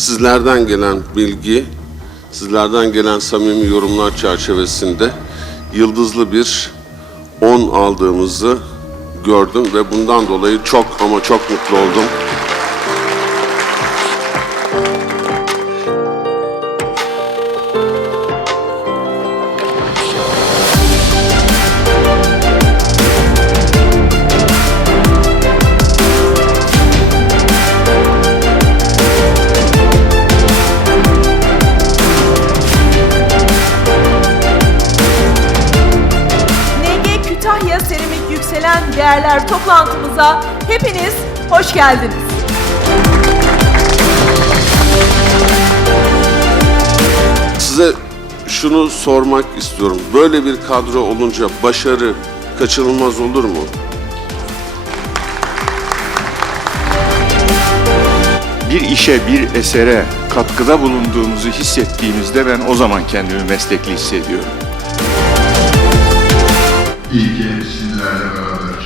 sizlerden gelen bilgi, sizlerden gelen samimi yorumlar çerçevesinde yıldızlı bir 10 aldığımızı gördüm ve bundan dolayı çok ama çok mutlu oldum. Kütahya Seramik Yükselen Değerler toplantımıza hepiniz hoş geldiniz. Size şunu sormak istiyorum. Böyle bir kadro olunca başarı kaçınılmaz olur mu? bir işe, bir esere katkıda bulunduğumuzu hissettiğimizde ben o zaman kendimi meslekli hissediyorum. İyi ki sizlerle beraber.